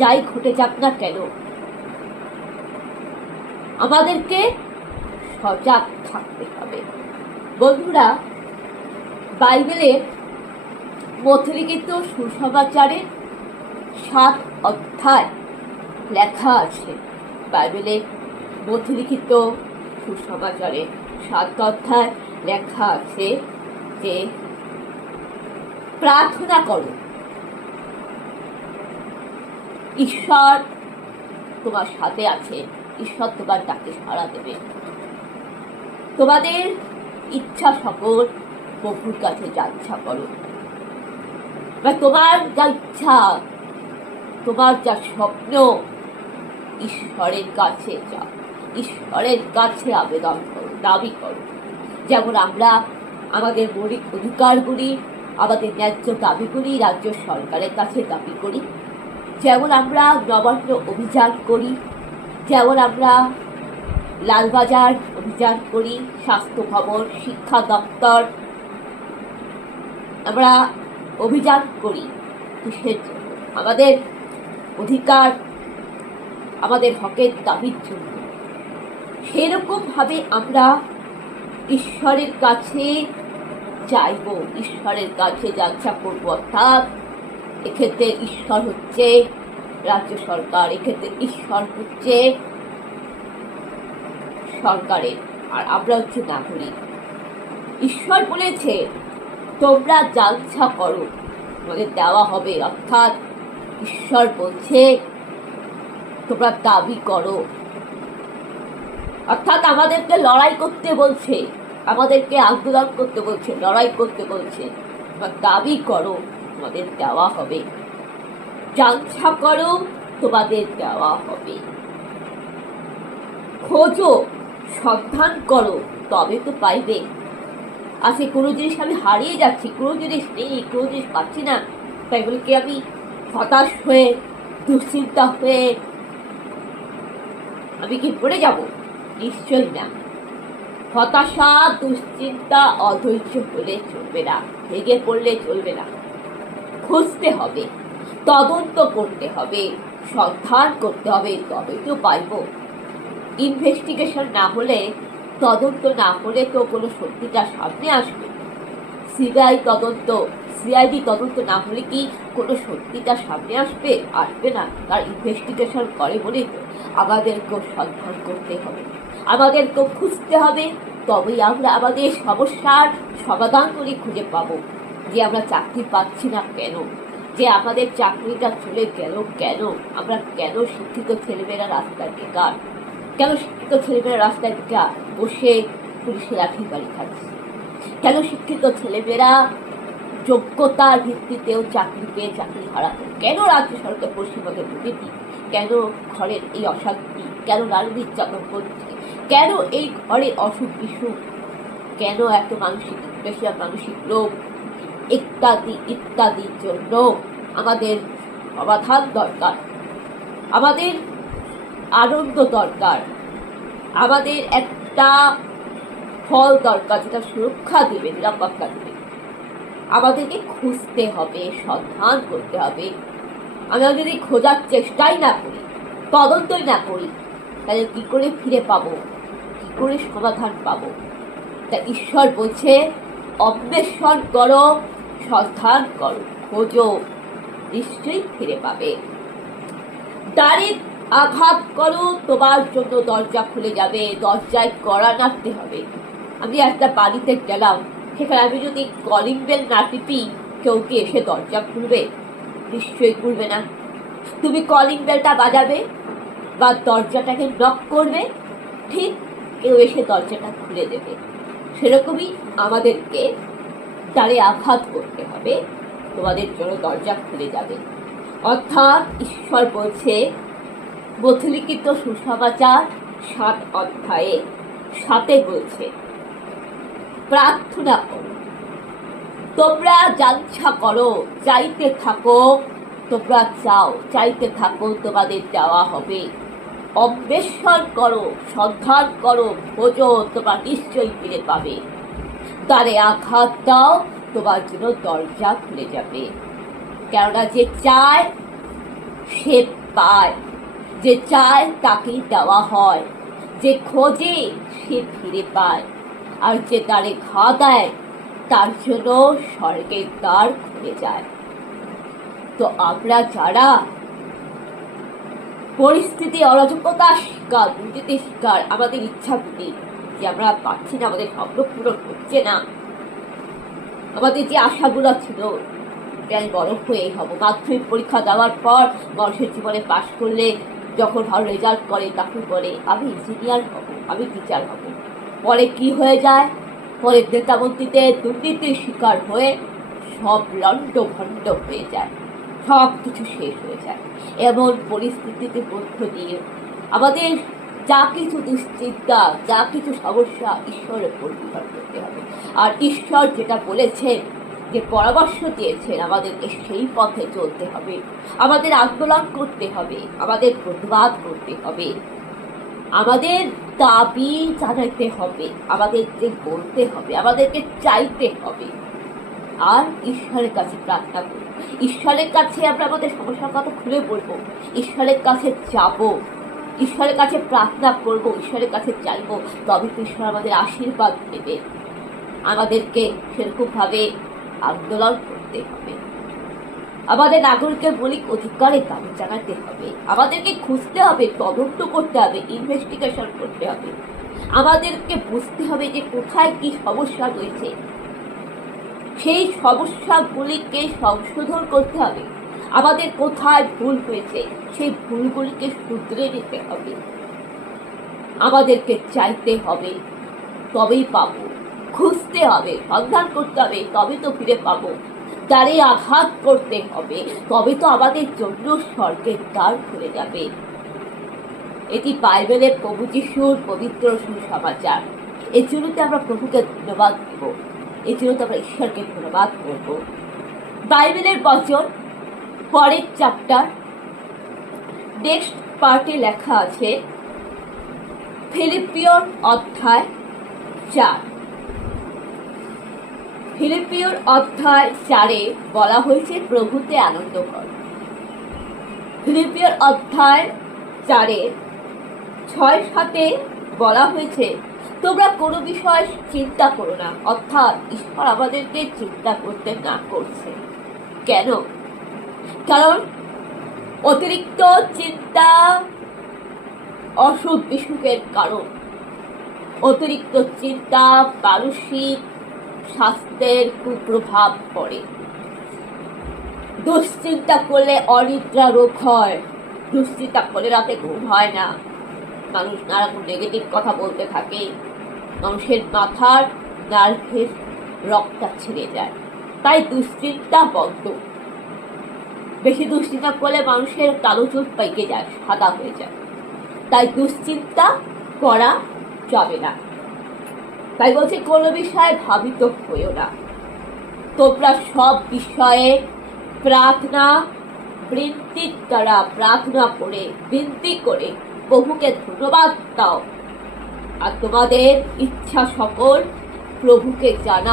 যাই ঘটে যাক না কেন আমাদেরকে সজাগ থাকতে হবে। বন্ধুরা, বাইবেলের মধ্যলিখিত সুসমাচারের 7 অধ্যায় লেখা আছে। বাইবেলের মধ্যলিখিত সুসমাচারের 7 অধ্যায় লেখা আছে যে প্রার্থনা করো, ঈশ্বর তোমার সাথে আছে, ঈশ্বর তোমার ডাকে সাড়া দেবে। তোমাদের ইচ্ছা সকল প্রভুর কাছে যাচ্ছা করো। তোমার যা ইচ্ছা, তোমার যা স্বপ্ন, ঈশ্বরের কাছে যাও, ঈশ্বরের কাছে আবেদন করো, দাবি করো। যেমন আমরা আমাদের মৌলিক অধিকারগুলি, আমাদের ন্যায্য দাবিগুলি রাজ্য সরকারের কাছে দাবি করি, যেমন আমরা নবান্ন অভিযান করি, যেমন আমরা লালবাজার অভিযান করি, স্বাস্থ্য ভবন, শিক্ষা দপ্তর আমরা অভিযান করি কিসের জন্য? আমাদের অধিকার, আমাদের হকের দাবির জন্য। সেরকম ভাবে আমরা ঈশ্বরের কাছে চাইব, ঈশ্বরের কাছে যাচ্ছা করবো। অর্থাৎ এক্ষেত্রে ঈশ্বর হচ্ছে রাজ্য সরকার, এক্ষেত্রে ঈশ্বর হচ্ছে সরকারের, আর আমরা হচ্ছে নাগরিক। ঈশ্বর বলেছে তোমরা যা ইচ্ছা করো তোমাদের দেওয়া হবে। অর্থাৎ ঈশ্বর বলছে তোমরা দাবি করো, অর্থাৎ আমাদেরকে লড়াই করতে বলছে, আমাদেরকে আন্দোলন করতে বলছে, লড়াই করতে বলছে। তোমরা দাবি করো, তোমাদের দেওয়া হবে। যা ইচ্ছা করো তোমাদের দেওয়া হবে। খোঁজো, সন্ধান করো, তবে তো পাইবে। আজকে কোনো জিনিস আমি হারিয়ে যাচ্ছি, কোনো জিনিস নেই, কোনো জিনিস পাচ্ছি না, তাই বলে কি আমি হতাশ হয়ে, দুশ্চিন্তা হয়ে আমি কি পড়ে যাব? নিশ্চয়ই না। হতাশা, দুশ্চিন্তা, অধৈর্য হলে চলবে না, ভেঙে পড়লে চলবে না। খুঁজতে হবে, তদন্ত করতে হবে, সন্ধান করতে হবে, তবে তো পাইব। ইনভেস্টিগেশন না হলে, তদন্ত না হলে তো কোনো সত্যিটা সামনে আসবে। সিবিআই তদন্ত, সিআইডি তদন্ত না হলে কি কোনো সত্যিটা সামনে আসবে? আসবে না। তার ইনভেস্টিগেশন করে বলেই তো আমাদেরকেও সন্ধান করতে হবে, আমাদেরকেও খুঁজতে হবে। তবেই আমরা আমাদের সমস্যার সমাধানগুলি খুঁজে পাবো। যে আমরা চাকরি পাচ্ছি না কেন, যে আমাদের চাকরিটা চলে গেল কেন, আমরা কেন শিক্ষিত ছেলেমেয়েরা রাস্তায় বেকার, কেন শিক্ষিত ছেলেমেয়েরা রাস্তায় বেকার বসে পুলিশে লাঠি বাড়ি খাচ্ছে, কেন শিক্ষিত ছেলেমেয়েরা যোগ্যতার ভিত্তিতেও চাকরি পেয়ে চাকরি হারাতো, কেন রাজ্য সরকার পশ্চিমবঙ্গের দুর্নীতি, কেন ঘরের এই অশান্তি, কেন নারী নির্যাতন করছে, কেন এই ঘরে অসুখ বিসুখ, কেন এত মানসিক ডিপ্রেশন, মানসিক রোগ ইত্যাদি ইত্যাদির জন্য আমাদের সমাধান দরকার, আমাদের আনন্দ দরকার, আমাদের একটা ফল দরকার যেটা সুরক্ষা দেবে, নিরাপত্তা দেবে। আমাদেরকে খুঁজতে হবে, সন্ধান করতে হবে। আমরা যদি খোঁজার চেষ্টাই না করি, তদন্তই না করি, তাহলে কি করে ফিরে পাবো, কি করে সমাধান পাবো? তা ঈশ্বর বলছে অন্বেষণ করো, সন্ধান করো, খোঁজো, নিশ্চয়ই ফিরে পাবে। দ্বারে আঘাত করো, তোমার জন্য দরজা খুলে যাবে। দরজায় কড়া নাড়তে হবে। আমি একটা বাড়িতে গেলাম, সেখানে আমি যদি কলিং বেল না টিপি, কেউ কি এসে দরজা খুলবে? নিশ্চয়ই খুলবে না। তুমি কলিং বেলটা বাজাবে বা দরজাটাকে নক করবে, ঠিক কেউ এসে দরজাটা খুলে দেবে। সেরকমই আমাদেরকে দ্বারে আঘাত করতে হবে, তোমাদের জন্য দরজা খুলে যাবে। অর্থাৎ ঈশ্বর বলছে মধ্যলিখিত সুসমাচার 7 অধ্যায়ে 7 বলছে প্রার্থনা করো, তোমরা যাচ্ছা করো, চাইতে থাকো, তোমরা চাও, চাইতে থাকো, তোমাদের দেওয়া হবে। অন্বেষণ করো, সন্ধান করো, খোঁজো, তোমরা নিশ্চয়ই ফিরে পাবে। দ্বারে আঘাত দাও, তোমার জন্য দরজা খুলে যাবে। কেননা যে চায় সে পায়, যে চায় তাকেই দেওয়া হয়, যে খোঁজে সে ফিরে পায়, আর যে দ্বারে ঘা দেয় তার জন্য স্বর্গের দ্বার খুলে যায়। তো আমরা যারা পরিস্থিতি, অরাজকতার শিকার, দুর্নীতির শিকার, আমাদের ইচ্ছাগুলি যে আমরা পাচ্ছি না, আমাদের স্বপ্ন পূরণ হচ্ছে না, আমাদের যে আশাগুলো ছিল যে আমি বড় হয়েই হব, মাধ্যমিক পরীক্ষা দেওয়ার পর মানুষের জীবনে পাশ করলে যখন ভালো রেজাল্ট করে তখন বলে আমি ইঞ্জিনিয়ার হব, আমি টিচার হব। পরে কি হয়ে যায়? পরে নেতামন্ত্রীতে দুর্নীতির শিকার হয়ে সব লন্ড ভন্ড হয়ে যায়, সব কিছু শেষ হয়ে যায়। এমন পরিস্থিতিতে মধ্য দিয়ে আমাদের যা কিছু দুশ্চিন্তা, যা কিছু সমস্যা ঈশ্বরের উপর নির্ভর করতে হবে। আর ঈশ্বর যেটা বলেছেন, যে পরামর্শ দিয়েছেন, আমাদেরকে সেই পথে চলতে হবে, আমাদের আন্দোলন করতে হবে, আমাদের প্রতিবাদ করতে হবে, আমাদের দাবি জানাতে হবে, আমাদেরকে বলতে হবে, আমাদেরকে চাইতে হবে, আর ঈশ্বরের কাছে প্রার্থনা করব। ঈশ্বরের কাছে আমরা আমাদের সমস্যার কথা খুলে বলবো, ঈশ্বরের কাছে যাব, ঈশ্বরের কাছে প্রার্থনা করব, ঈশ্বরের কাছে চাইবো, তবে তো ঈশ্বর আমাদের আশীর্বাদ দেবে। আমাদেরকে সেরকম ভাবে আন্দোলন করতে হবে, আমাদের নাগরিকের মৌলিক অধিকারের দাবি জানাতে হবে, আমাদেরকে খুঁজতে হবে, তদন্ত করতে হবে, ইনভেস্টিগেশন করতে হবে, আমাদেরকে বুঝতে হবে যে কোথায় কি সমস্যা রয়েছে, সেই সমস্যাগুলিকে সংশোধন করতে হবে, আমাদের কোথায় ভুল হয়েছে সেই ভুলগুলিকে শুধরে নিতে হবে, আমাদেরকে চাইতে হবে, তবেই পাবো, খুঁজতে হবে, সন্ধান করতে হবে, তবে তো ফিরে পাবো, দ্বারে আঘাত করতে হবে, তবে তো আমাদের জন্য স্বর্গের দ্বার খুলে যাবে। এটি বাইবেলের প্রভু যিশুর পবিত্র সুসমাচার। এর জন্য তো আমরা প্রভুকে ধন্যবাদ দেব, এই জন্য তো আমরা ঈশ্বরকে ধন্যবাদ করব। বাইবেলের বচন পরের চ্যাপ্টার নেক্সট পার্টে লেখা আছে ফিলিপিয়র অধ্যায় 4। ফিলিপিয়র অধ্যায় 4-এ বলা হয়েছে প্রভুতে আনন্দ কর। ফিলিপিয়র অধ্যায় 4-এর 6-7-এ বলা হয়েছে তোমরা কোনো বিষয় চিন্তা করো না, অর্থাৎ ঈশ্বর আমাদেরকে চিন্তা করতে না করছে। কেন? কারণ অতিরিক্ত চিন্তা অসুখ বিসুখের কারণ, অতিরিক্ত চিন্তা মানসিক স্বাস্থ্যের কুপ্রভাব পড়ে। দুশ্চিন্তা করলে অনিদ্রা রোগ হয়, দুশ্চিন্তা করলে রাতে ঘুম হয় না, মানুষ নানা নেগেটিভ কথা বলতে থাকে, মানুষের মাথার নার্ভের রক্তটা ছিঁড়ে যায়। তাই দুশ্চিন্তা বন্ধ। বেশি দুশ্চিন্তা করলে মানুষের কালো চোখ পেকে যায়, সাদা হয়ে যায়। তাই দুশ্চিন্তা করা যাবে না। তাই বলছে কোনো বিষয়ে ভাবিত হইও না, তোমরা সব বিষয়ে প্রার্থনা বৃত্তির দ্বারা প্রার্থনা করে বিনতি করে প্রভুকে ধন্যবাদ দাও, আর তোমাদের ইচ্ছা সকল প্রভুকে জানা।